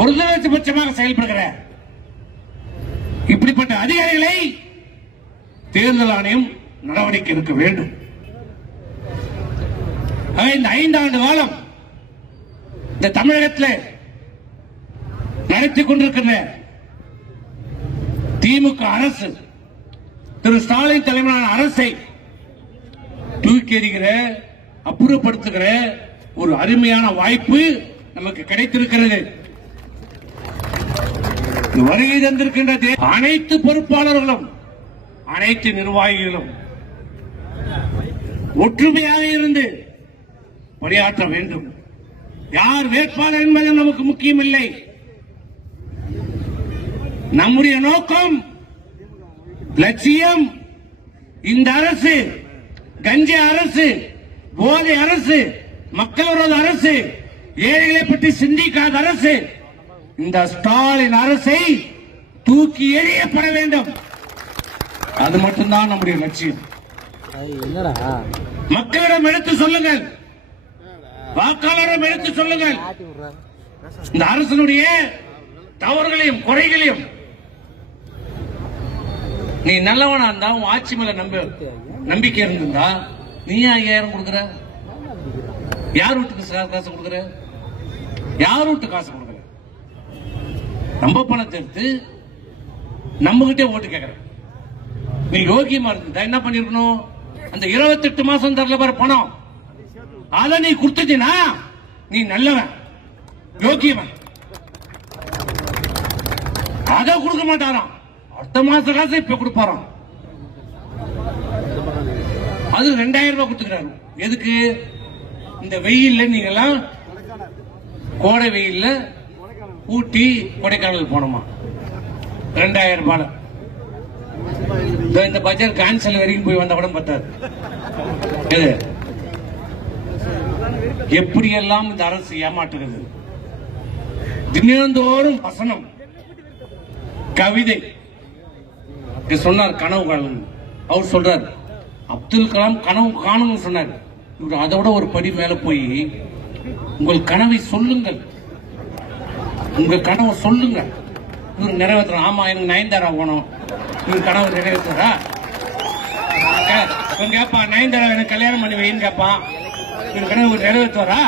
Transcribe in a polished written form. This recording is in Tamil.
ஒருதலைபட்சமாக செயல்படுகிற இப்படிப்பட்ட அதிகாரிகளை தேர்தல் ஆணையம் நடவடிக்கை எடுக்க வேண்டும். இந்த 5 ஆண்டு காலம் இந்த தமிழகத்தில் நடத்திக் கொண்டிருக்கின்ற திமுக அரசு, திரு ஸ்டாலின் தலைமையிலான அரசை தூக்கி எறிகிற, அப்புறப்படுத்துகிற ஒரு அருமையான வாய்ப்பு நமக்கு கிடைத்திருக்கிறது. வருகை தந்திருக்கின்ற அனைத்து பொறுப்பாளர்களும், அனைத்து நிர்வாகிகளும் ஒற்றுமையாக இருந்து பணியாற்ற வேண்டும். யார் வேட்பாளர் என்பது நமக்கு முக்கியமில்லை. நம்முடைய நோக்கம், லட்சியம் இந்த அரசு கஞ்சா அரசு, போதை அரசு, மக்கள் விரோத அரசு, ஏழைகளை பற்றி சிந்திக்காத அரசு, இந்த ஸ்டாலின் அரசை தூக்கி எறியப்பட வேண்டும். அது மட்டும்தான் நம்முடைய லட்சியம். மக்களிடம் எடுத்து சொல்லுங்கள், வாக்காளரிடம் எடுத்து சொல்லுங்கள். இந்த அரசனுடைய தவறுகளையும் குறைகளையும், நீ நல்லவனா இருந்தா உன் ஆட்சி மேல நம்பிக்கை இருந்திருந்தா நீ 5000 கொடுக்குற? யார் வீட்டுக்கு காசு கொடுக்குற? யார் வீட்டு காசு கொடுக்குற? நம்ம பணத்தை எடுத்து நம்ம கிட்டே ஓட்டு கேட்கற. நீ யோகியமா இருந்தா என்ன பண்ணிருக்கணும்? அந்த 28 மாசம் தரல பாரு பணம், அத நீ கொடுத்துட்டீனா நீ நல்லவன், யோகியவன். அத கொடுக்க மாட்டாராம், அடுத்த மாச காசு இப்ப கொடுப்பாராம். அது 2000 ரூபாய் கொடுத்துக்கிறாரு. எதுக்கு? இந்த வெயில்ல நீங்கெல்லாம் கோடை வெயில்ல ஊட்டி கொடைக்கானல் போனோமா, 2000 ரூபாய். இந்த பட்ஜெட் கேன்சல் வரைக்கும் போய் வந்த கூட பத்தாது. எப்படியெல்லாம் இந்த அரசு ஏமாற்றுகிறது. தினந்தோறும் வசனம், கவிதை சொன்னார். கனவு காணும் அவர் சொல்றார். அப்துல் கலாம் கனவு காணும் சொன்னார். அதை விட ஒரு படி மேல போய் உங்கள் கனவை சொல்லுங்கள், உங்க கனவை சொல்லுங்க. இவர் நிறைவேற்ற. ஆமா, எனக்கு நயன்தாரா போனோம், இவர் கனவு நிறைவேற்றா? கேட்பான், நயன்தாரா எனக்கு கல்யாணம் பண்ணி வைன்னு கேட்பான். இவர் கனவு நிறைவேற்றுவாரா?